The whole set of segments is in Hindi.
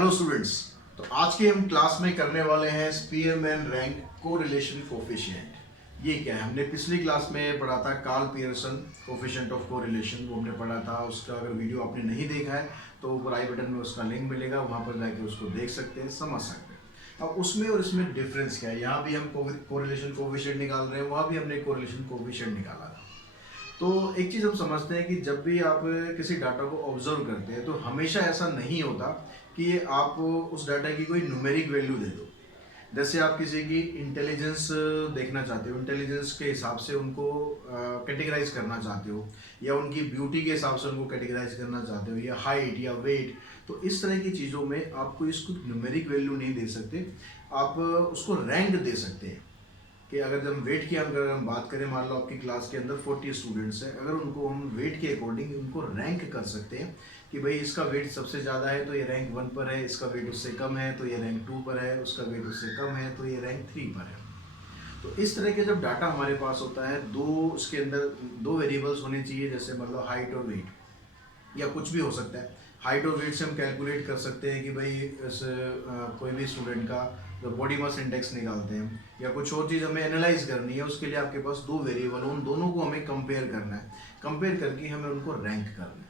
Hello students. तो आज के हम क्लास में करने वाले हैं स्पीयरमैन रैंक कोरिलेशन कोफिशिएंट। ये क्या है, हमने पिछली क्लास में पढ़ा था Karl Pearson coefficient of correlation, वो हमने पढ़ा था। उसका अगर वीडियो आपने नहीं देखा है तो ऊपर आई बटन में उसका लिंक मिलेगा, वहाँ पर जाके उसको देख सकते हैं, समझ सकते हैं। अब उसमें और इसमें डिफरेंस क्या है, यहाँ भी हम कोरिलेशन कोफिशिएंट निकाल रहे हैं, वहाँ भी हमने कोरिलेशन कोफिशिएंट निकाला था। तो एक चीज़ हम समझते हैं कि जब भी आप किसी डाटा को ऑब्जर्व करते हैं तो हमेशा ऐसा नहीं होता कि आप उस डाटा की कोई न्यूमेरिक वैल्यू दे दो। जैसे आप किसी की इंटेलिजेंस देखना चाहते हो, इंटेलिजेंस के हिसाब से उनको कैटेगराइज करना चाहते हो, या उनकी ब्यूटी के हिसाब से उनको कैटेगराइज करना चाहते हो, या हाइट या वेट। तो इस तरह की चीज़ों में आपको इसको न्यूमेरिक वैल्यू नहीं दे सकते, आप उसको रैंक दे सकते हैं। कि अगर जब वेट की अगर हम बात करें, मान लो आपकी क्लास के अंदर 40 स्टूडेंट्स हैं, अगर उनको हम वेट के अकॉर्डिंग उनको रैंक कर सकते हैं कि भाई इसका वेट सबसे ज़्यादा है तो ये रैंक 1 पर है, इसका वेट उससे कम है तो ये रैंक 2 पर है, उसका वेट उससे कम है तो ये रैंक 3 पर है। तो इस तरह के जब डाटा हमारे पास होता है, उसके अंदर दो वेरिएबल्स होने चाहिए, जैसे मतलब हाइट और वेट, या कुछ भी हो सकता है। हाइट और वेट से हम कैलकुलेट कर सकते हैं कि भाई कोई भी स्टूडेंट का जो बॉडी मास इंडेक्स निकालते हैं, या कुछ और चीज़ हमें एनालाइज करनी है, उसके लिए आपके पास दो वेरिएबल, उन दोनों को हमें कंपेयर करना है, कंपेयर करके हमें उनको रैंक करना है।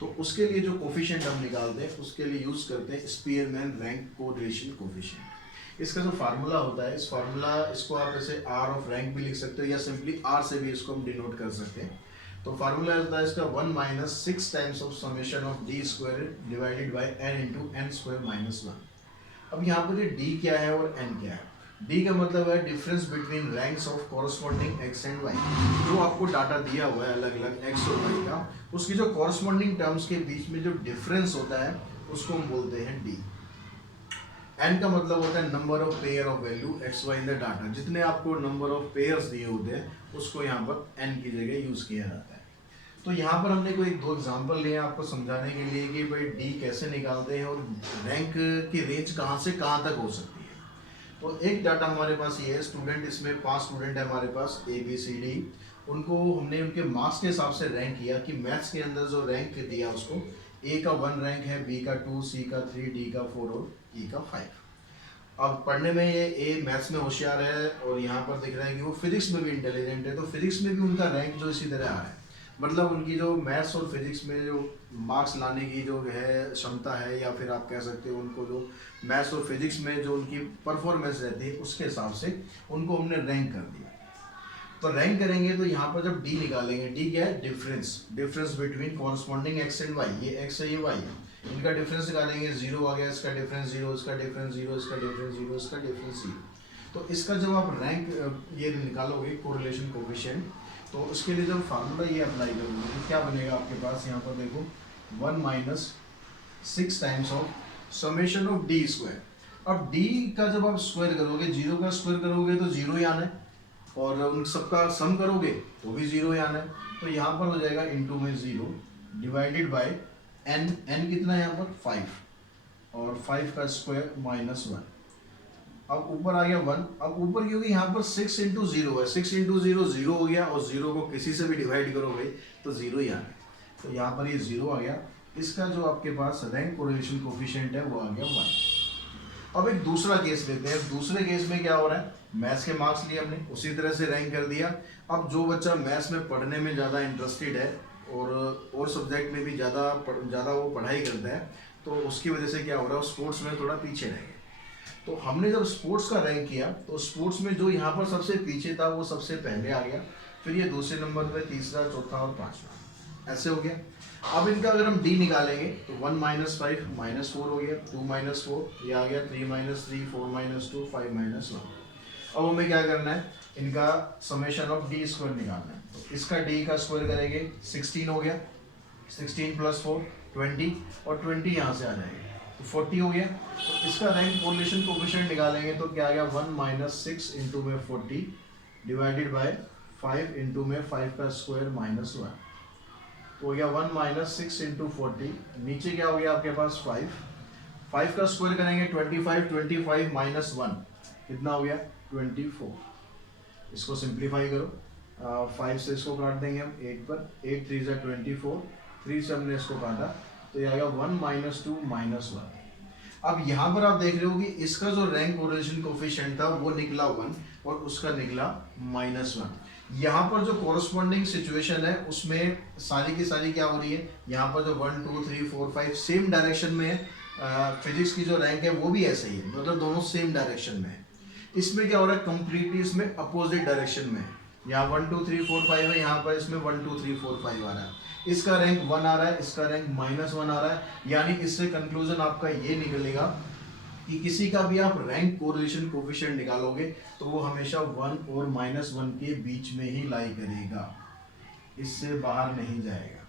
तो उसके लिए जो कोफिशिएंट हम निकालते हैं उसके लिए यूज़ करते हैं स्पीयरमैन रैंक कोरिलेशन कोफिशिएंट। इसका जो फार्मूला होता है, इसको आप ऐसे आर ऑफ रैंक भी लिख सकते हो, या सिंपली आर से भी इसको हम डिनोट कर सकते हैं। तो फार्मूला होता है इसका 1 minus 6 times of summation of d square divided by n into n square minus 1। अब यहाँ पर ये डी क्या है और एन क्या है। डी का मतलब है difference between ranks of corresponding x and y. जो आपको डाटा दिया हुआ है अलग अलग एक्स और वाई का, उसकी जो कॉरस्पॉन्डिंग टर्म्स के बीच में जो डिफरेंस होता है उसको हम बोलते हैं डी। एन का मतलब होता है number of pair of value x y in the data. जितने आपको नंबर ऑफ पेयर्स दिए होते हैं उसको यहाँ पर एन की जगह यूज किया जाता है। तो यहाँ पर हमने कोई दो एग्जांपल लिए आपको समझाने के लिए कि भाई डी कैसे निकालते हैं और रैंक की रेंज कहाँ से कहाँ तक हो सकती है। तो एक डाटा हमारे पास ये है स्टूडेंट, इसमें 5 स्टूडेंट है हमारे पास ए बी सी डी। उनको हमने उनके मार्क्स के हिसाब से रैंक किया कि मैथ्स के अंदर जो रैंक दिया उसको ए का 1 रैंक है, बी का 2, सी का 3, डी का 4 और ई का 5। अब पढ़ने में ये ए मैथ्स में होशियार है और यहाँ पर दिख रहा है कि वो फिजिक्स में भी इंटेलिजेंट है, तो फिजिक्स में भी उनका रैंक जो इसी तरह आ रहा है। मतलब उनकी जो मैथ्स और फिजिक्स में जो मार्क्स लाने की जो है क्षमता है, या फिर आप कह सकते हो उनको जो मैथ्स और फिजिक्स में जो उनकी परफॉर्मेंस रहती है उसके हिसाब से उनको हमने रैंक कर दिया। तो रैंक करेंगे तो यहाँ पर जब डी निकालेंगे, डी क्या है, difference between corresponding x and y. ये एक्स है ये वाई है, इनका डिफरेंस निकालेंगे, 0 आ गया, इसका डिफरेंस 0, इसका डिफरेंस 0, इसका डिफरेंस 0, इसका डिफरेंस 0। तो इसका जब आप रैंक ये निकालोगे कोरिलेशन कोफिशिएंट, तो उसके लिए जब फार्मूला ये अप्लाई करोगे तो क्या बनेगा आपके पास, यहाँ पर देखो 1 minus 6 times of summation of d square. अब डी का जब आप स्क्वायर करोगे, 0 का स्क्वायर करोगे तो 0 ही आना है, और उन सबका सम करोगे तो भी 0 ही आना है। तो यहाँ पर हो जाएगा इंटू में 0 डिवाइडेड बाय एन। एन कितना है यहाँ पर 5, और 5 का स्क्वायर माइनस 1। अब ऊपर आ गया 1। अब ऊपर क्योंकि यहाँ पर 6 इंटू 0 है, 6 इंटू 0 0 हो गया, और 0 को किसी से भी डिवाइड करोगे तो 0 ही आना है। तो यहाँ पर ये 0 आ गया। इसका जो आपके पास रैंक कोरिलेशन कोफिशिएंट है वो आ गया 1। अब एक दूसरा केस लेते हैं। दूसरे केस में क्या हो रहा है, मैथ्स के मार्क्स लिए हमने उसी तरह से रैंक कर दिया। अब जो बच्चा मैथ्स में पढ़ने में ज़्यादा इंटरेस्टेड है और सब्जेक्ट में भी ज़्यादा वो पढ़ाई करता है, तो उसकी वजह से क्या हो रहा है, स्पोर्ट्स में थोड़ा पीछे रह गया। तो हमने जब स्पोर्ट्स का रैंक किया तो स्पोर्ट्स में जो यहाँ पर सबसे पीछे था वो सबसे पहले आ गया, फिर ये दूसरे नंबर पे, तीसरा, चौथा और पाँचवा, ऐसे हो गया। अब इनका अगर हम डी निकालेंगे तो 1 माइनस 5 माइनस 4 हो गया, 2 माइनस 4 ये आ गया, 3 माइनस 3 4 माइनस 2 5 माइनस 1। अब हमें क्या करना है, इनका समेशन ऑफ डी स्क्वायर निकालना है। तो इसका डी का स्क्वायर करेंगे, 16 हो गया, 16 प्लस 4 20, और 20 यहाँ से आ जाएगा तो 40 हो गया। तो इसका रैंक कोरिलेशन कोफिशिएंट निकालेंगे तो क्या आ गया, 1 माइनस 6 इंटू में 40 डिवाइडेड बाय 5 इंटू में 5 का स्क्वायर माइनस 1। तो हो गया 1 माइनस 6 इंटू 40, नीचे क्या हो गया आपके पास 5 का स्क्वायर करेंगे 25 माइनस 1 कितना हो गया 24। इसको सिंप्लीफाई करो, 5 से इसको काट देंगे हम 8 पर, 8 3 24, 3 से हमने इसको काटा तो ये आएगा 1 माइनस 2 माइनस 1। अब यहाँ पर आप देख रहे हो कि इसका जो रैंक कोरिलेशन कोफिशिएंट था वो निकला 1 और उसका निकला -1। यहाँ पर जो कोरस्पॉन्डिंग सिचुएशन है उसमें सारी की सारी क्या हो रही है, यहाँ पर जो 1 2 3 4 5 सेम डायरेक्शन में है। फिजिक्स की जो रैंक है वो भी ऐसे ही है, मतलब दोनों सेम डायरेक्शन में है। इसमें क्या हो रहा है, कंप्लीटली इसमें अपोजिट डायरेक्शन में है। यहाँ 1 2 3 4 5 है, यहाँ पर इसमें 1 2 3 4 5 आ रहा है। इसका रैंक 1 आ रहा है, इसका रैंक -1 आ रहा है। यानी इससे कंक्लूजन आपका ये निकलेगा कि किसी का भी आप रैंक कोरिलेशन कोफिशिएंट निकालोगे तो वो हमेशा 1 और -1 के बीच में ही लाई करेगा, इससे बाहर नहीं जाएगा।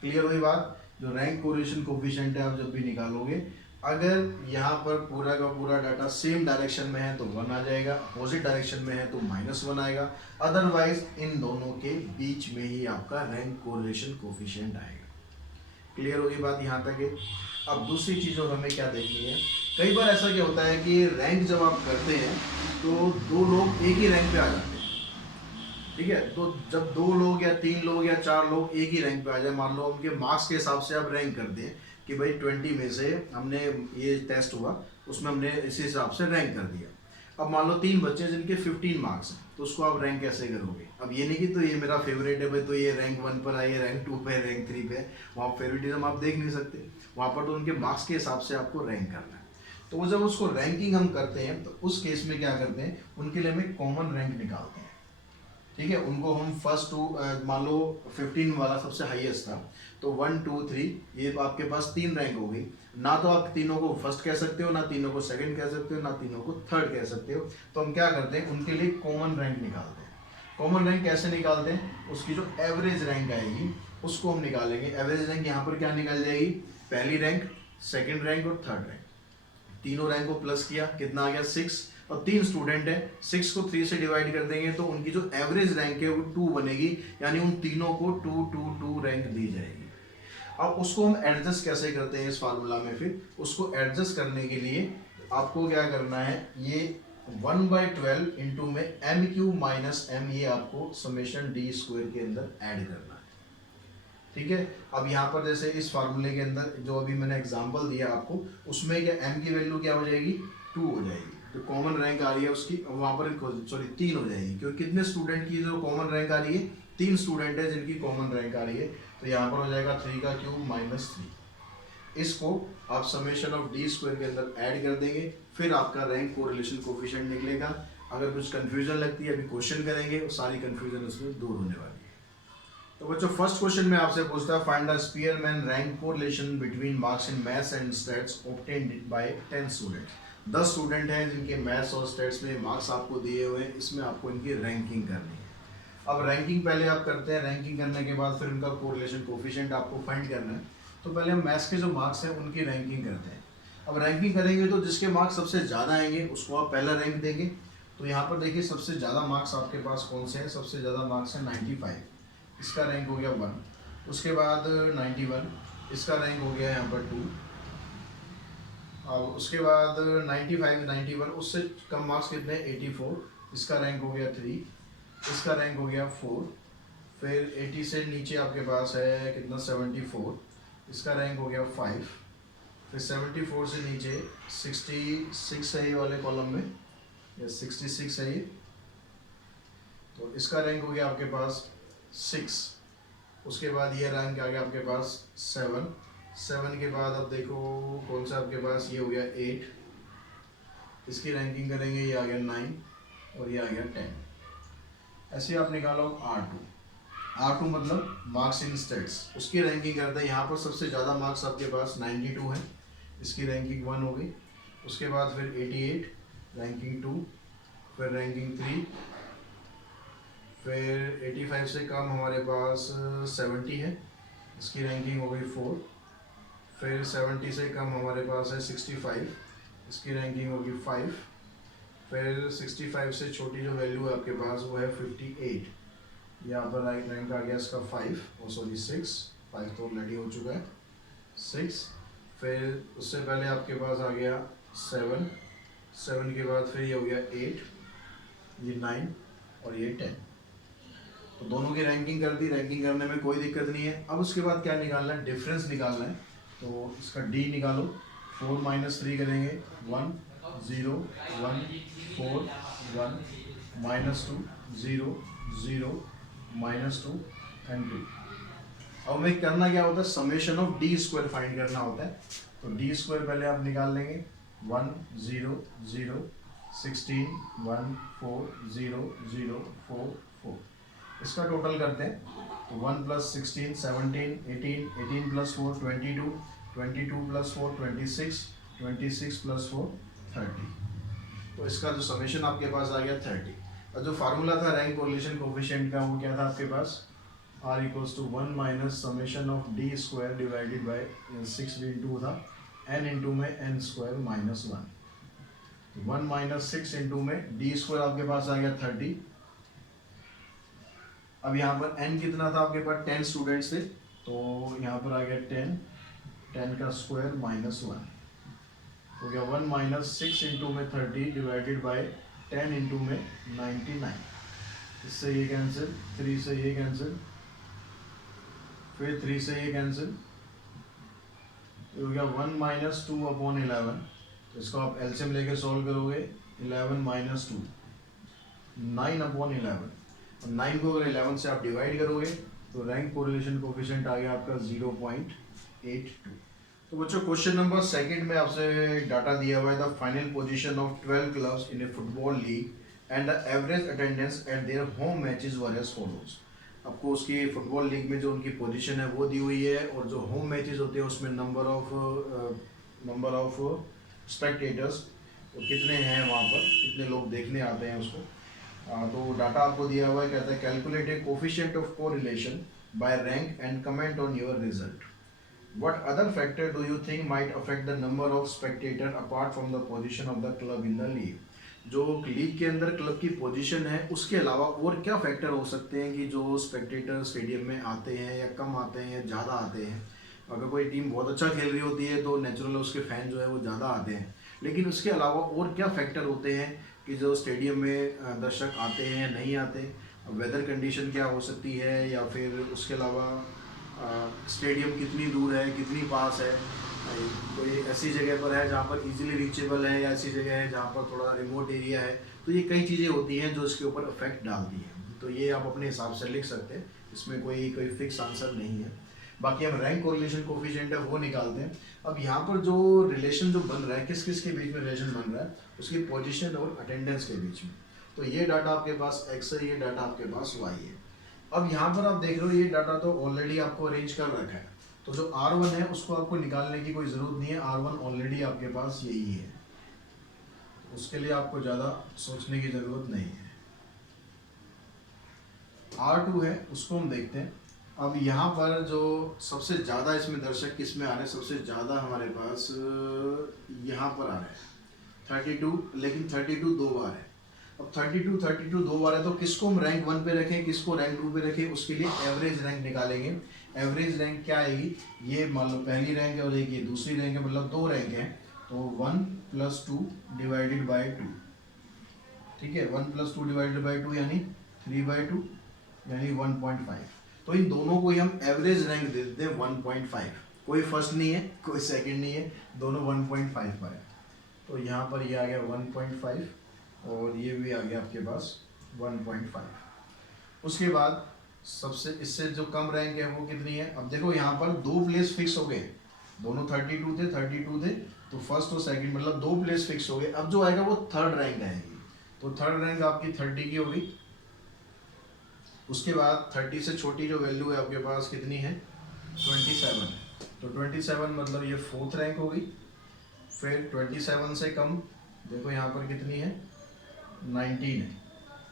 क्लियर हुई बात। जो रैंक कोरिलेशन कोफिशिएंट है आप जब भी निकालोगे, अगर यहाँ पर पूरा का पूरा डाटा सेम डायरेक्शन में है तो 1 आ जाएगा, अपोजिट डायरेक्शन में है तो -1 आएगा, अदरवाइज इन दोनों के बीच में ही आपका रैंक कोरिलेशन कोफिशिएंट आएगा। क्लियर होगी बात यहाँ तक है। अब दूसरी चीज़ और हमें क्या देखनी है, कई बार ऐसा क्या होता है कि रैंक जब आप करते हैं तो दो लोग एक ही रैंक पे आ जाते हैं, ठीक है। तो जब 2 लोग या 3 लोग या 4 लोग एक ही रैंक पे आ जाए, मान लो उनके मार्क्स के हिसाब से आप रैंक कर दें कि भाई 20 में से हमने ये टेस्ट हुआ उसमें हमने इसी हिसाब से रैंक कर दिया। अब मान लो 3 बच्चे जिनके 15 मार्क्स हैं, तो उसको आप रैंक कैसे करोगे। अब ये नहीं कि तो ये मेरा फेवरेट है भाई तो ये रैंक 1 पर है, ये रैंक 2 पे, रैंक 3 पे, वहाँ फेवरेटिज्म आप देख नहीं सकते। वहाँ पर तो उनके मार्क्स के हिसाब से आपको रैंक करना है। तो वो जब उसको रैंकिंग हम करते हैं तो उस केस में क्या करते हैं, उनके लिए हम कॉमन रैंक निकालते हैं, ठीक है। उनको हम फर्स्ट टू, मान लो 15 वाला सबसे हाईएस्ट था तो 1 2 3 ये आपके पास 3 रैंक हो गई ना। तो आप तीनों को फर्स्ट कह सकते हो, ना तीनों को सेकंड कह सकते हो, ना तीनों को थर्ड कह सकते हो। तो हम क्या करते हैं, उनके लिए कॉमन रैंक निकालते हैं। कॉमन रैंक कैसे निकालते हैं, उसकी जो एवरेज रैंक आएगी उसको हम निकालेंगे। एवरेज रैंक यहाँ पर क्या निकल जाएगी, पहली रैंक, सेकेंड रैंक और थर्ड रैंक। तीनों रैंक को प्लस किया, कितना आ गया 6। और 3 स्टूडेंट है, 6 को 3 से डिवाइड कर देंगे तो उनकी जो एवरेज रैंक है वो 2 बनेगी, यानी उन तीनों को 2 2 2 रैंक दी जाएगी। अब उसको हम एडजस्ट कैसे करते हैं इस फार्मूला में, फिर उसको एडजस्ट करने के लिए आपको क्या करना है, ये 1/12 इंटू में m³ - m, ये आपको समेशन d² के अंदर ऐड करना है, ठीक है। अब यहाँ पर जैसे इस फार्मूले के अंदर जो अभी मैंने एग्जांपल दिया आपको, उसमें क्या m की वैल्यू क्या हो जाएगी, 2 हो जाएगी। जो कॉमन रैंक आ रही है उसकी वहाँ पर सॉरी 3 हो जाएगी, क्योंकि कितने स्टूडेंट की जो कॉमन रैंक आ रही है, 3 स्टूडेंट है जिनकी कॉमन रैंक आ रही है। तो यहाँ पर हो जाएगा 3³ - 3। इसको आप समेशन ऑफ d² के अंदर ऐड कर देंगे, फिर आपका रैंक कोरिलेशन कोफिशिएंट निकलेगा। अगर कुछ कंफ्यूजन लगती है अभी क्वेश्चन करेंगे, वो सारी कंफ्यूजन उसमें दूर होने वाली है। तो बच्चों फर्स्ट क्वेश्चन में आपसे पूछता है, find the Spearman rank correlation between marks in maths and stats obtained by 10 students. 10 student हैं जिनके मैथ्स और स्टैट्स में मार्क्स आपको दिए हुए हैं, इसमें आपको इनकी रैंकिंग करनी है। अब रैंकिंग पहले आप करते हैं, रैंकिंग करने के बाद फिर उनका कोरिलेशन कोफिशिएंट आपको फाइंड करना है। तो पहले हम मैथ्स के जो मार्क्स हैं उनकी रैंकिंग करते हैं। अब रैंकिंग करेंगे तो जिसके मार्क्स सबसे ज़्यादा आएंगे उसको आप पहला रैंक देंगे। तो यहाँ पर देखिए सबसे ज़्यादा मार्क्स आपके पास कौन से हैं, सबसे ज़्यादा मार्क्स है 95, इसका रैंक हो गया 1। उसके बाद 91, इसका रैंक हो गया यहाँ पर 2। और उसके बाद 95 91, उससे कम मार्क्स कितने, 84, इसका रैंक हो गया 3, इसका रैंक हो गया 4। फिर 80 से नीचे आपके पास है कितना, 74, इसका रैंक हो गया 5। फिर 74 से नीचे 66 है ये वाले कॉलम में, या 66 है ये, तो इसका रैंक हो गया आपके पास 6। उसके बाद ये रैंक आ गया आपके पास 7। 7 के बाद अब देखो कौन सा आपके पास, ये हो गया 8, इसकी रैंकिंग करेंगे, ये आ गया 9 और ये आ गया 10। ऐसे आप निकालो R2 मतलब मार्क्स इन स्टैट्स, उसकी रैंकिंग करते हैं। यहाँ पर सबसे ज़्यादा मार्क्स आपके पास 92 है, इसकी रैंकिंग 1 हो गई। उसके बाद फिर 88, रैंकिंग 2, फिर रैंकिंग 3, फिर 85 से कम हमारे पास 70 है, इसकी रैंकिंग हो गई 4। फिर 70 से कम हमारे पास है 65, इसकी रैंकिंग होगी 5। फिर 65 से छोटी जो वैल्यू है आपके पास वो है 58, यहाँ पर रैंक आ गया इसका 5, और सॉरी 6, 5 तो ऑलरेडी हो चुका है 6। फिर उससे पहले आपके पास आ गया 7, 7 के बाद फिर ये हो गया 8, ये 9 और ये 10। तो दोनों की रैंकिंग कर दी, रैंकिंग करने में कोई दिक्कत नहीं है। अब उसके बाद क्या निकालना है, डिफरेंस निकालना है। तो इसका D निकालो, 4 माइनस 3 करेंगे 1 0 1 4 1 -2 0 0 -2 एंड 2। अब हमें करना क्या होता है, summation of d square find करना होता है। तो डी स्क्वायर पहले आप निकाल लेंगे 1 0 0 16 1 4 0 0 4 4। इसका टोटल करते हैं तो 1 + 16 17 18 18 + 4 22 22 + 4 26 26 + 4 30। तो इसका जो समेशन आपके पास आ गया 30। और जो फार्मूला था रैंक कोरिलेशन कोफिशिएंट का वो क्या था आपके पास, R = 1 - summation of d square divided by 6 into था n into में n square -1। 1 - 6 into में d square आपके पास आ गया 30। अब यहाँ पर n कितना था आपके पास, 10 स्टूडेंट्स थे, तो यहाँ पर आ गया 10 का स्क्वायर -1 हो गया। 1 - 6 into में 30 डिवाइडेड बाय 10 into में 99। इससे ये कैंसिल, 3 से ये कैंसिल, फिर 3 से ये कैंसिल, हो गया 1 - 2/11। तो इसको आप एलसीएम लेके सॉल्व करोगे, 11 - 2 9/11। और 9 को अगर 11 से आप डिवाइड करोगे तो रैंक कोरिलेशन कोफिशिएंट आ गया आपका 0.82। तो बच्चों क्वेश्चन नंबर सेकंड में आपसे डाटा दिया हुआ है, the final position of 12 clubs in a football league and the average attendance at their home matches were as follows. आपको उसकी फुटबॉल लीग में जो उनकी पोजीशन है वो दी हुई है, और जो होम मैचेस होते हैं उसमें नंबर ऑफ स्पेक्टेटर्स कितने हैं, वहाँ पर कितने लोग देखने आते हैं उसको। तो डाटा आपको दिया हुआ है, कहता है calculate a coefficient of correlation by rank and comment on your result. What other factor do you think might affect the number of spectator apart from the position of the club in the league? जो लीग के अंदर क्लब की पोजीशन है उसके अलावा और क्या फैक्टर हो सकते हैं कि जो स्पेक्टेटर स्टेडियम में आते हैं या कम आते हैं या ज़्यादा आते हैं। अगर कोई टीम बहुत अच्छा खेल रही होती है तो नेचुरल उसके फैन जो है वो ज़्यादा आते हैं, लेकिन उसके अलावा और क्या फैक्टर होते हैं कि जो स्टेडियम में दर्शक आते हैं नहीं आते। वेदर कंडीशन क्या हो सकती है, या फिर उसके अलावा स्टेडियम कितनी दूर है कितनी पास है, कोई ऐसी जगह पर है जहाँ पर इजीली रीचेबल है या ऐसी जगह है जहाँ पर थोड़ा रिमोट एरिया है। तो ये कई चीज़ें होती हैं जो इसके ऊपर इफेक्ट डालती हैं। तो ये आप अपने हिसाब से लिख सकते हैं, इसमें कोई फिक्स आंसर नहीं है। बाकी हम रैंक कोरिलेशन कोफिशिएंट है वो निकालते हैं। अब यहाँ पर जो रिलेशन जो बन रहा है, किस किस के बीच में रिलेशन बन रहा है, उसकी पोजीशन और अटेंडेंस के बीच में। तो ये डाटा आपके पास x है, ये डाटा आपके पास y है। अब यहाँ पर आप देख रहे हो ये डाटा तो ऑलरेडी आपको अरेंज कर रखा है, तो जो R1 है उसको आपको निकालने की कोई ज़रूरत नहीं है, R1 ऑलरेडी आपके पास यही है, उसके लिए आपको ज़्यादा सोचने की ज़रूरत नहीं है। R2 है उसको हम देखते हैं। अब यहाँ पर जो सबसे ज़्यादा इसमें दर्शक किस में आ रहे हैं, सबसे ज़्यादा हमारे पास यहाँ पर आ रहे हैं 32, लेकिन 32 दो बार है। अब 32 दो बार है तो किसको हम रैंक 1 पे रखें, किसको रैंक 2 पे रखें, उसके लिए एवरेज रैंक निकालेंगे। एवरेज रैंक क्या आएगी, ये मान लो पहली रैंक है और एक ये दूसरी रैंक है, मतलब दो रैंक हैं, तो 1 + 2 डिवाइडेड बाय 2। ठीक है, 1 + 2 डिवाइडेड बाय 2 यानी 3/2 यानी 1.5। तो इन दोनों को ही हम एवरेज रैंक दे देते हैं 1.5। कोई फर्स्ट नहीं है कोई सेकंड नहीं है, दोनों 1.5 पर है। तो यहाँ पर ये आ गया 1.5 और ये भी आ गया आपके पास 1.5। उसके बाद सबसे इससे जो कम रैंक है वो कितनी है। अब देखो यहाँ पर दो प्लेस फिक्स हो गए, दोनों 32 थे, तो फर्स्ट और सेकंड मतलब दो प्लेस फिक्स हो गए। अब जो आएगा वो थर्ड रैंक आएगी, तो थर्ड रैंक आपकी 30 की होगी। उसके बाद 30 से छोटी जो वैल्यू है आपके पास कितनी है, 27। तो 27 मतलब ये फोर्थ रैंक होगी। फिर 27 से कम देखो यहाँ पर कितनी है, 19 है,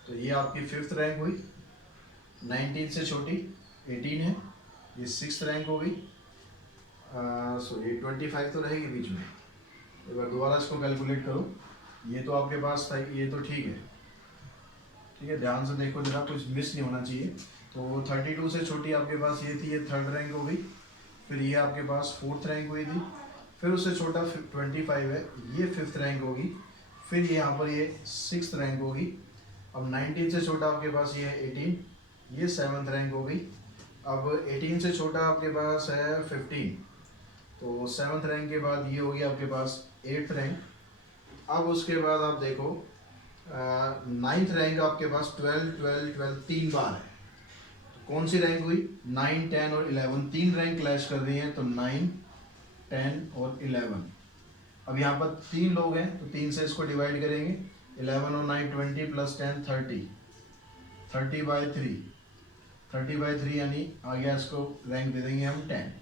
तो ये आपकी फिफ्थ रैंक हुई। 19 से छोटी 18 है, ये सिक्स रैंक होगी। सो ये 25 तो रहेगी बीच में। एक बार दोबारा इसको कैलकुलेट करो, ये तो आपके पास था, ये तो ठीक है, ठीक है, ध्यान से देखो जरा, कुछ मिस नहीं होना चाहिए। तो 32 से छोटी आपके पास ये थी, ये थर्ड रैंक हो गई। फिर ये आपके पास फोर्थ रैंक हुई थी। फिर उससे छोटा 25 है, ये फिफ्थ रैंक होगी। फिर यहाँ पर ये सिक्स्थ रैंक होगी। अब 19 से छोटा आपके पास ये है 18, ये सेवन्थ रैंक हो गई। अब 18 से छोटा आपके पास है 15, तो 7th रैंक के बाद ये हो गया आपके पास 8th रैंक। अब उसके बाद आप देखो 9th रैंक आपके पास 12 12 12 3 बार है। तो कौन सी रैंक हुई? 9 10 और 11, 3 रैंक क्लैश कर रही हैं, तो 9 10 और 11। अब यहाँ पर 3 लोग हैं तो 3 से इसको डिवाइड करेंगे, 11 और 9 20 प्लस 10 30, 30/3 यानी आ गया, इसको रैंक दे देंगे हम 10।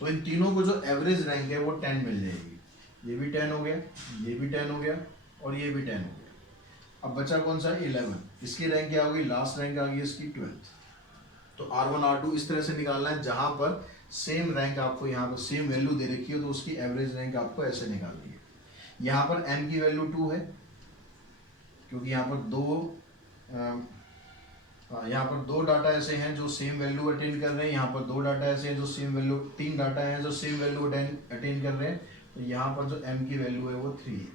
तो इन तीनों को जो एवरेज रैंक है वो 10 मिल जाएगी। ये भी 10 हो गया, ये भी 10 हो गया और ये भी 10 हो गया। अब बचा कौन सा? 11। इसकी रैंक क्या होगी? लास्ट रैंक आ गई इसकी 12th। तो R1 R2 इस तरह से निकालना है, जहां पर सेम रैंक आपको यहाँ पर सेम वैल्यू दे रखी है तो उसकी एवरेज रैंक आपको ऐसे निकालनी है। यहाँ पर m की वैल्यू 2 है, क्योंकि यहाँ पर दो डाटा ऐसे हैं जो सेम वैल्यू अटेन कर रहे हैं, यहाँ पर 2 डाटा ऐसे हैं जो सेम वैल्यू, 3 डाटा हैं जो सेम वैल्यू अटेन कर रहे हैं। तो यहाँ पर जो m की वैल्यू है वो 3 है,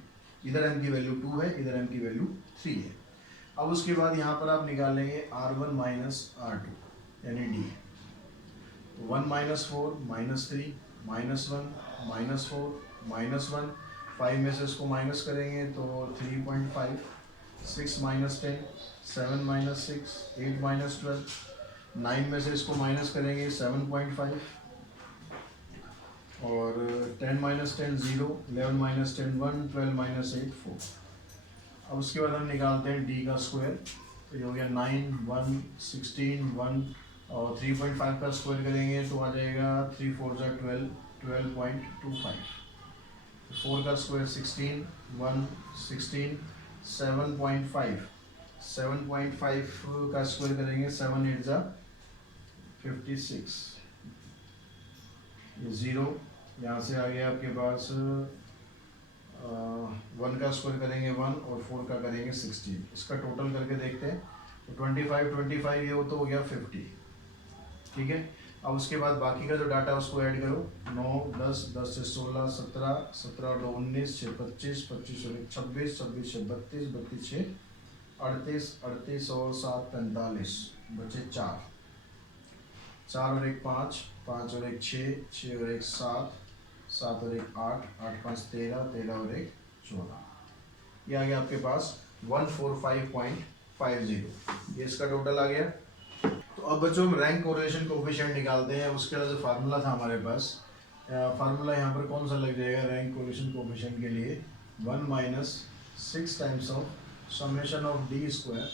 इधर m की वैल्यू 2 है, इधर m की वैल्यू 3 है। अब उसके बाद यहाँ पर आप निकालेंगे R1 माइनस R2 यानी D। 1 minus 4 minus 3 minus 1 minus 4 minus 1, 5 में से इसको माइनस करेंगे तो 3.5, 6 माइनस 10, 7 माइनस 6, 8 माइनस 12, 9 में से इसको माइनस करेंगे 7.5 और 10 माइनस 10 0, 11 माइनस 10 1, 12 माइनस 8 4। अब उसके बाद हम निकालते हैं d का स्क्वायर। तो ये हो गया 9 1 16 1 और 3.5 का स्क्वायर करेंगे तो आ जाएगा 3 4 12, 12.25। 4 का स्क्वायर 16 1 16, 7.5, 7.5 का स्क्वायर करेंगे 7 8 56, 0 यहाँ से आ गया आपके पास 1 का स्क्वायर करेंगे 1 और 4 का करेंगे 16। इसका टोटल करके देखते हैं तो 25 25 ये तो हो गया 50। ठीक है, अब उसके बाद बाकी का जो डाटा है उसको ऐड करो, 9 10 10 से 16 17 17 और 2 19 6 25 25 और 1 26 26 से 32 32 6 38 38 और 7 45, बचे 4 4 और 1 5 5 और 1 6 6 और 1 7 7 और 1 8 8 5 13 13 और 1 14। ये आ गया आपके पास 145.50। ये इसका टोटल आ गया। तो अब बच्चों हम रैंक कोरिलेशन कोएफिशिएंट निकालते हैं। उसके लिए जो फार्मूला था हमारे पास, फार्मूला यहाँ पर कौन सा लग जाएगा रैंक कोरिलेशन कोएफिशिएंट के लिए? 1 minus 6 times of summation of d square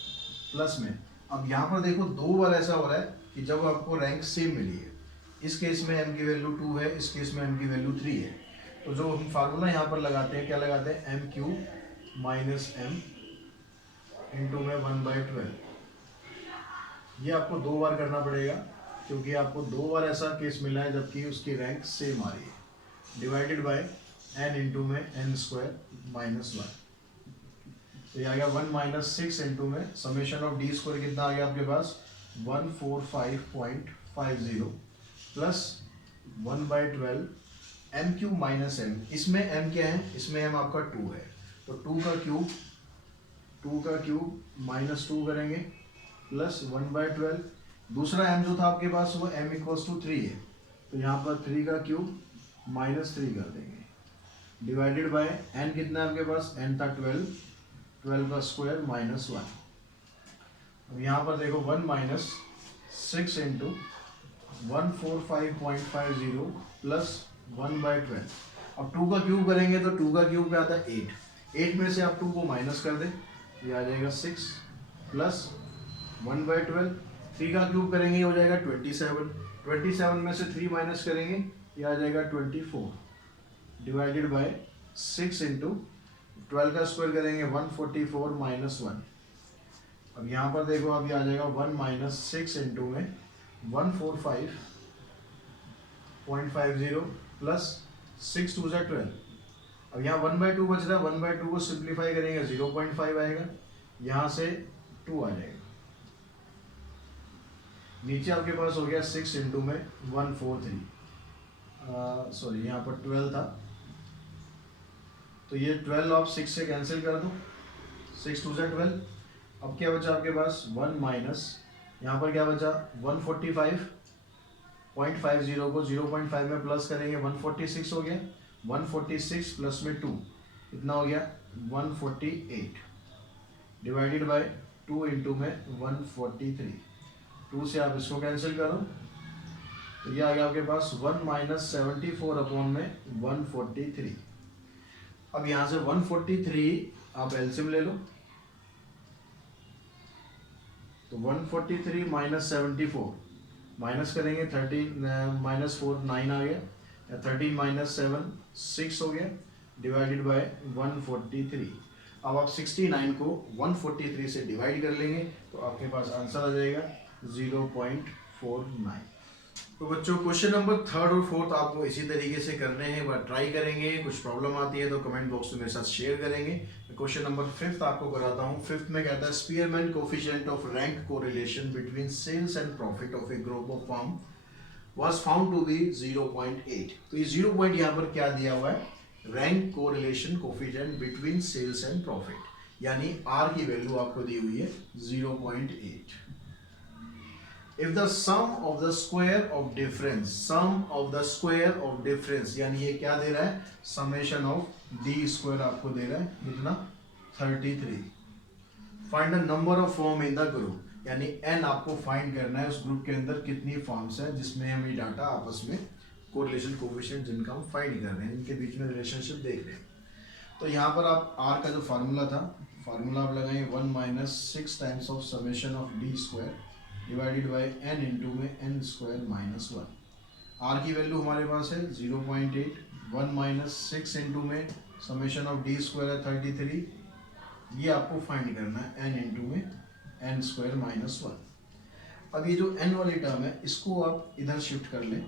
plus में। अब यहाँ पर देखो 2 बार ऐसा हो रहा है कि जब आपको रैंक सेम मिली है, इस केस में m की वैल्यू 2 है, इस केस में m की वैल्यू 3 है। तो जो हम फार्मूला यहाँ पर लगाते हैं, क्या लगाते हैं? m Q minus m into में 1/12। ये आपको 2 बार करना पड़ेगा, क्योंकि आपको 2 बार ऐसा केस मिला है जबकि उसकी रैंक सेम आ रही है। डिवाइडेड बाय n इंटू में n स्क्वायर माइनस 1। तो ये आ गया 1 माइनस 6 इंटू में समेशन ऑफ डी स्क्वायर कितना आ गया आपके पास? 145.50 plus 1/12 m cube minus m। इसमें m क्या है? इसमें m आपका 2 है, तो 2 का क्यूब माइनस 2 करेंगे प्लस 1/12। दूसरा m जो था आपके पास वो m इक्वल्स टू 3 है, तो यहाँ पर 3 का क्यूब माइनस 3 कर देंगे, डिवाइडेड बाय n कितना है आपके पास? n था 12, 12 का स्क्वायर माइनस 1। अब यहाँ पर देखो 1 माइनस 6 इंटू 145.50 प्लस 1/12। अब 2 का क्यूब करेंगे तो 2 का क्यूब क्या आता है? 8। 8 में से आप 2 को माइनस कर दें, ये आ जाएगा 6 प्लस 1/12। 3 का क्यूब करेंगे ये हो जाएगा 27। 27 में से 3 माइनस करेंगे ये आ जाएगा 24, डिवाइडेड बाय 6 इंटू 12 का स्क्वायर करेंगे 144 माइनस 1। अब यहाँ पर देखो अब ये आ जाएगा 1 माइनस 6 इंटू में 145.50 प्लस 6 2 ज़ा 12। अब यहाँ 1/2 बच रहा है, 1/2 को सिंप्लीफाई करेंगे 0.5 आएगा, यहाँ से 2 आ जाएगा। नीचे आपके पास हो गया 6 इंटू में 143, सॉरी यहाँ पर 12 था, तो ये 12 आप 6 से कैंसिल कर दो, 6 2 ज़ा 12। अब क्या बचा आपके पास? 1 माइनस यहाँ पर क्या बचा? 0.50 को 0.5 में प्लस करेंगे 146 हो गया, 146 प्लस में 2 कितना हो गया 148 डिवाइडेड बाय 2 इंटू में 143, 2 से आप इसको कैंसिल करो तो ये आ गया आपके पास 1 माइनस 74 अपॉन में 143। अब यहाँ से 143 आप एलसीएम ले लो तो 143 माइनस 74 माइनस करेंगे 13 माइनस 4 9 आ गया, 13 माइनस 7 6 हो गया डिवाइडेड बाय 143। अब आप 69 को 143 से डिवाइड कर लेंगे तो आपके पास आंसर आ जाएगा 0.49। तो बच्चों क्वेश्चन नंबर 3rd और 4th आपको इसी तरीके से करने हैं, एक बार ट्राई करेंगे, कुछ प्रॉब्लम आती है तो कमेंट बॉक्स में मेरे साथ शेयर करेंगे। क्वेश्चन नंबर 5th आपको कराता हूँ। 5th में कहता है Spearman coefficient of rank correlation between sales and profit of a group of firm was found to be 0.8। तो ये 0 पॉइंट यहाँ पर क्या दिया हुआ है, rank correlation coefficient between sales and profit, यानी आर की वैल्यू आपको दी हुई है 0.8। If the sum of the square of difference, यानी ये क्या दे रहा है, summation of d square आपको दे रहा है कितना 33। Find the number of form in the group, यानी n आपको फाइंड करना है उस ग्रुप के अंदर कितनी फॉर्म्स है जिसमें हम ये डाटा आपस में कोरिलेशन कोएफिशिएंट जिनका हम फाइंड कर रहे हैं, इनके बीच में रिलेशनशिप देख रहे हैं। तो यहाँ पर आप r का जो फार्मूला था, फार्मूला आप लगाएंगे 1 minus 6 times of summation of d square divided by n into में n स्क्वायर माइनस 1। r की वैल्यू हमारे पास है 0.8, 1 माइनस 6 इंटू में समेशन ऑफ डी स्क्वायर है 33, ये आपको फाइंड करना है n इंटू में n स्क्वायर माइनस 1। अब ये जो n वाली टर्म है इसको आप इधर शिफ्ट कर लें,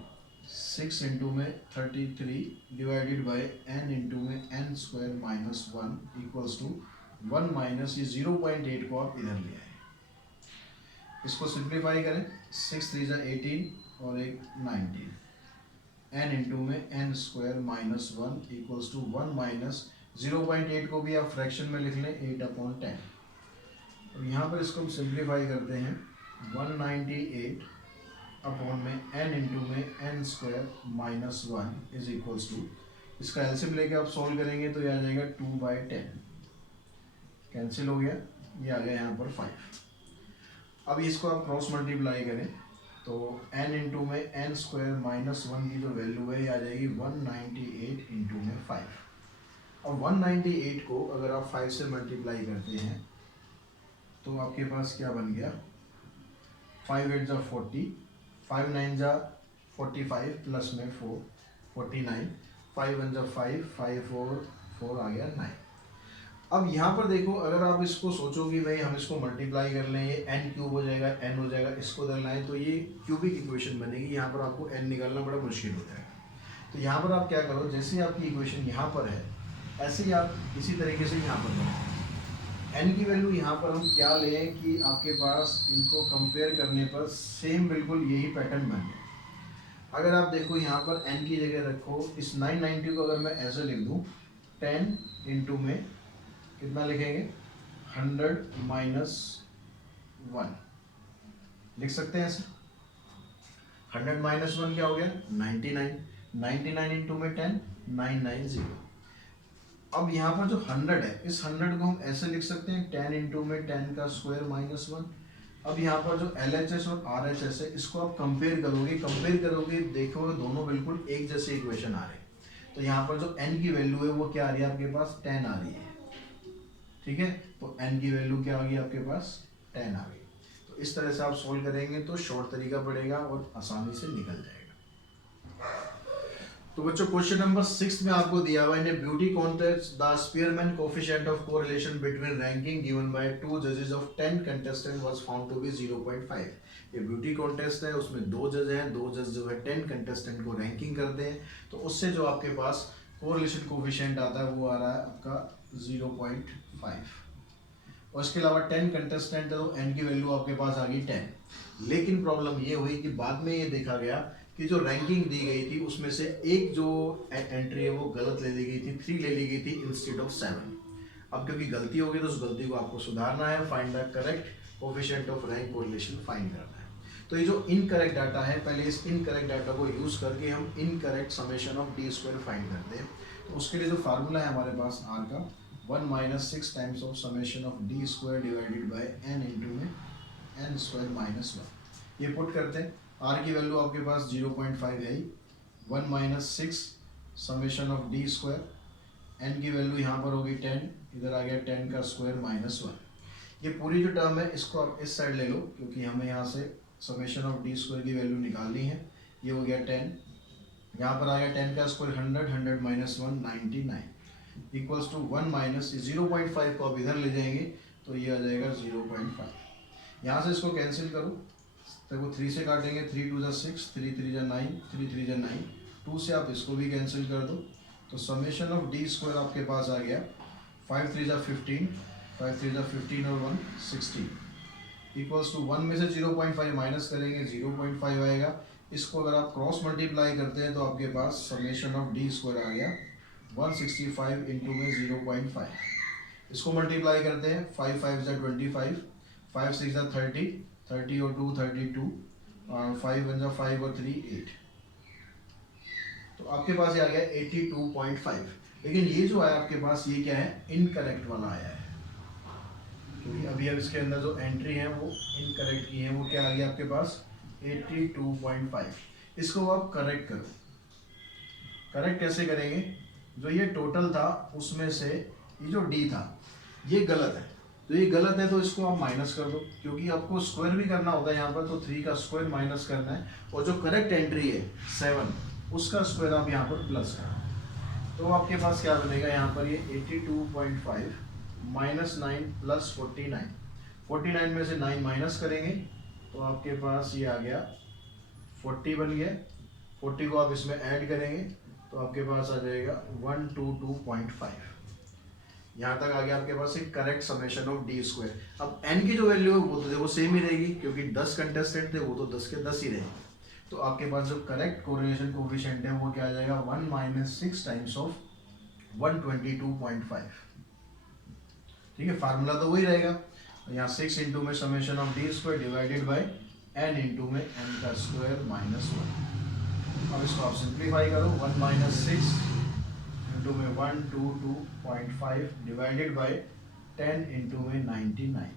6 इंटू में 33 डिवाइडेड बाय n इंटू में n square minus 1 equals to 1 minus ये 0.8 को आप इधर ले आए, इसको सिंप्लीफाई करें, 6 3 जा 18 और एक 19, n इंटू में n square minus 1 equals to 1 minus 0.8 को भी आप फ्रैक्शन में लिख लें 8/10। अब यहाँ पर इसको हम सिंप्लीफाई करते हैं 198 अपॉन में n इंटू में n square minus 1 is equals to, इसका एलसीएम लेके आप सॉल्व करेंगे तो ये आ जाएगा 2/10, कैंसिल हो गया, ये आ गया यहाँ पर 5। अब इसको आप क्रॉस मल्टीप्लाई करें तो n इंटू में n स्क्वायर माइनस 1 की जो वैल्यू है ये आ जाएगी 198 इंटू में 5। अब 198 को अगर आप 5 से मल्टीप्लाई करते हैं तो आपके पास क्या बन गया, 5 8 जा 40, 5 9 जा 45 प्लस में 4 49, 5 1 जा 5 5 4 आ गया 9। अब यहाँ पर देखो अगर आप इसको सोचो कि भाई हम इसको मल्टीप्लाई कर लें, ये n क्यूब हो जाएगा, n हो जाएगा, इसको उधर लाएं तो ये क्यूबिक इक्वेशन बनेगी, यहाँ पर आपको n निकालना बड़ा मुश्किल हो जाएगा। तो यहाँ पर आप क्या करो, जैसे ही आपकी इक्वेशन यहाँ पर है ऐसे ही आप इसी तरीके से यहाँ पर बनाओ। n की वैल्यू यहाँ पर हम क्या लें कि आपके पास इनको कंपेयर करने पर सेम बिल्कुल यही पैटर्न बन जाए। अगर आप देखो यहाँ पर n की जगह रखो, इस 990 को अगर मैं ऐसे लिख दूँ 10 इंटू में कितना लिखेंगे 100 माइनस 1 लिख सकते हैं ऐसे, 100 माइनस 1 क्या हो गया 99, 99 इंटू में 10 990। अब यहाँ पर जो 100 है इस 100 को हम ऐसे लिख सकते हैं 10 इंटू में 10 का स्क्वायर माइनस 1। अब यहाँ पर जो LHS और RHS है इसको आप कंपेयर करोगे देखोगे दोनों बिल्कुल एक जैसे इक्वेशन आ रहे हैं। तो यहाँ पर जो n की वैल्यू है वो क्या आ रही है आपके पास 10 आ रही है, ठीक है, तो n की वैल्यू क्या आ गई आपके पास 10 आ गई। तो इस तरह से आप सोल्व करेंगे तो शॉर्ट तरीका पड़ेगा और आसानी से निकल जाएगा। तो बच्चों क्वेश्चन नंबर 6 में आपको दिया हुआ है beauty contest the Spearman coefficient of correlation between ranking given by 2 जजेस of 10 contestant was found to be 0.5। ये ब्यूटी कॉन्टेस्ट है, उसमें 2 जज हैं, 2 जज जो है 10 कंटेस्टेंट को रैंकिंग करते हैं, तो उससे जो आपके पास कोरिलेशन कोएफिशिएंट आता है वो आ रहा है आपका 0.5। और इसके अलावा 10 कंटेस्टेंट है तो n की वैल्यू आपके पास आ गई 10। लेकिन प्रॉब्लम ये हुई कि बाद में ये देखा गया कि जो रैंकिंग दी गई थी उसमें से एक जो एंट्री है वो गलत ले ली गई थी, 3 ले ली गई थी इंस्टेड ऑफ 7। अब क्योंकि गलती हो गई तो उस गलती को आपको सुधारना है, find the correct coefficient of rank correlation find करना है। तो ये जो इनकरेक्ट डाटा है, पहले इस इनकरेक्ट डाटा को यूज़ करके हम incorrect summation of d square find करते हैं। तो उसके लिए जो फार्मूला है हमारे पास आर का 1 minus 6 times of summation of d square divided by n into में एन स्क्वायर माइनस 1। ये पुट करते हैं, आर की वैल्यू आपके पास 0.5 है ही, 1 minus 6 summation of d square, n की वैल्यू यहाँ पर होगी 10, इधर आ गया 10 का स्क्वायर माइनस 1। ये पूरी जो टर्म है इसको आप इस साइड ले लो, क्योंकि हमें यहाँ से समेशन ऑफ डी स्क्वायर की वैल्यू निकालनी है। ये हो गया 10, यहाँ पर आ गया 10 का square 100, 100 minus 1 99 equals to 1 minus 0.5 को आप इधर ले जाएंगे तो ये आ जाएगा 0.5। यहाँ से इसको कैंसिल करो, देखो 3 से काटेंगे, 3 2 6, 3 3 9, 3 3 9, 2 से आप इसको भी कैंसिल कर दो, तो समेशन ऑफ डी स्क्वायर आपके पास आ गया 5 3 15, 5 3 15 और 1 16 इक्वल्स टू 1 में से 0.5 माइनस करेंगे 0.5 आएगा। इसको अगर आप क्रॉस मल्टीप्लाई करते हैं तो आपके पास समेशन ऑफ डी स्क्वायर आ गया 165 इंटू में 0.5। इसको मल्टीप्लाई करते हैं, 5 5 जा 25, 5 6 जा 30, 30 और 2 32, और 5 1 जा 5 और 3 8, तो आपके पास ये आ गया 82.5। लेकिन ये जो आया आपके पास ये क्या है, इनकरेक्ट वाला आया है, क्योंकि अभी अब इसके अंदर जो एंट्री है वो इनकरेक्ट की है। वो क्या आ गया आपके पास 82.5। इसको आप करेक्ट करो। करेक्ट कैसे करेंगे, जो ये टोटल था उसमें से ये जो डी था ये गलत है, तो ये गलत है तो इसको आप माइनस कर दो, क्योंकि आपको स्क्वायर भी करना होता है यहाँ पर, तो 3 का स्क्वायर माइनस करना है, और जो करेक्ट एंट्री है 7 उसका स्क्वायर आप यहाँ पर प्लस करो, तो आपके पास क्या बनेगा यहाँ पर ये 82.5 माइनस 9 प्लस 49, 49 में से 9 माइनस करेंगे तो आपके पास ये आ गया 40 बन गया। 40 को आप इसमें ऐड करेंगे तो आपके पास आ जाएगा 122.5। यहाँ तक आ गया आपके पास एक correct summation of d square. अब एन की जो वैल्यू है वो तो देखो सेम ही रहेगी, क्योंकि 10 कंटेस्टेंट थे, वो तो 10 के 10 ही रहेंगे। तो आपके पास जो करेक्ट कोरिलेशन कोफिशिएंट है वो क्या आ जाएगा 1 माइनस 6 टाइम्स ऑफ 122.5। ठीक है, फार्मूला तो वही रहेगा, यहाँ 6 इंटू में summation of d square divided by n into में एन का स्क्वायर माइनस 1। अब इसको आप सिंप्लीफाई करो, 1 माइनस 6 इंटू में 122.5 डिवाइडेड बाय 10 इंटू में 99।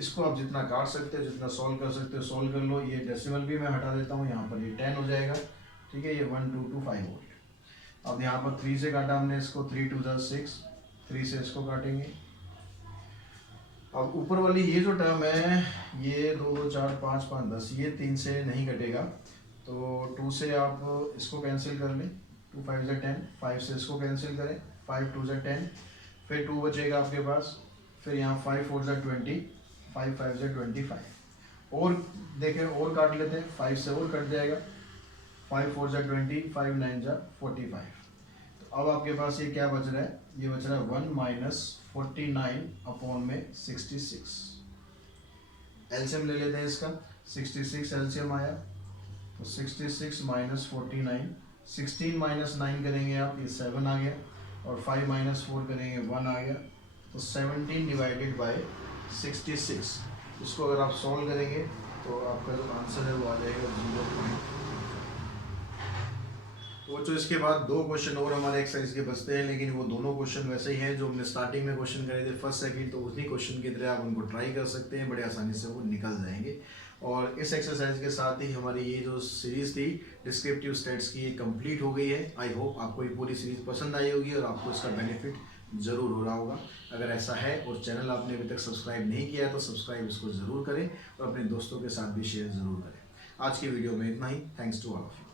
इसको आप जितना काट सकते हो, जितना सॉल्व कर सकते हो सॉल्व कर लो। ये डेसिमल भी मैं हटा देता हूँ, यहाँ पर ये 10 हो जाएगा। ठीक है, ये 1225 वोल्ट। अब यहाँ पर 3 से काटा हमने इसको, 3 2 6, 3 से इसको काटेंगे। अब ऊपर वाली ये जो टर्म है ये 2 2 4 5 5 10, ये 3 से नहीं कटेगा, तो 2 से आप इसको कैंसिल कर लें, 2 5 जा 10, 5 से इसको कैंसिल करें, 5 2 जा 10, फिर 2 बचेगा आपके पास, फिर यहाँ 5 4 जा 20, 5 5 जा 25, और देखें और काट लेते हैं, 5 से और कट जाएगा, 5 4 जा 20, 5 9 जा 45। तो अब आपके पास ये क्या बच रहा है, ये बच रहा है 1 माइनस 49 अपॉन में 66। एलसीएम ले लेते हैं इसका, 66 एलसीएम आया, तो 66 माइनस 49, 16 माइनस 9 करेंगे आप, ये 7 आ गया, और 5 माइनस 4 करेंगे 1 आ गया, तो 17 डिवाइडेड बाय 66। इसको अगर आप सॉल्व करेंगे तो आपका जो आंसर है वो आ जाएगा 0.2। तो बच्चों इसके बाद 2 क्वेश्चन और हमारे एक्सरसाइज के बचते हैं, लेकिन वो दोनों क्वेश्चन वैसे ही हैं जो हमने स्टार्टिंग में क्वेश्चन करे थे फर्स्ट सेकंड, तो उन्हीं क्वेश्चन की तरह आप उनको ट्राई कर सकते हैं, बड़े आसानी से वो निकल जाएंगे। और इस एक्सरसाइज के साथ ही हमारी ये जो सीरीज़ थी डिस्क्रिप्टिव स्टेट्स की, ये कंप्लीट हो गई है। आई होप आपको ये पूरी सीरीज़ पसंद आई होगी और आपको इसका बेनिफिट ज़रूर हो रहा होगा। अगर ऐसा है और चैनल आपने अभी तक सब्सक्राइब नहीं किया है तो सब्सक्राइब इसको ज़रूर करें और अपने दोस्तों के साथ भी शेयर ज़रूर करें। आज की वीडियो में इतना ही। Thanks to all of you.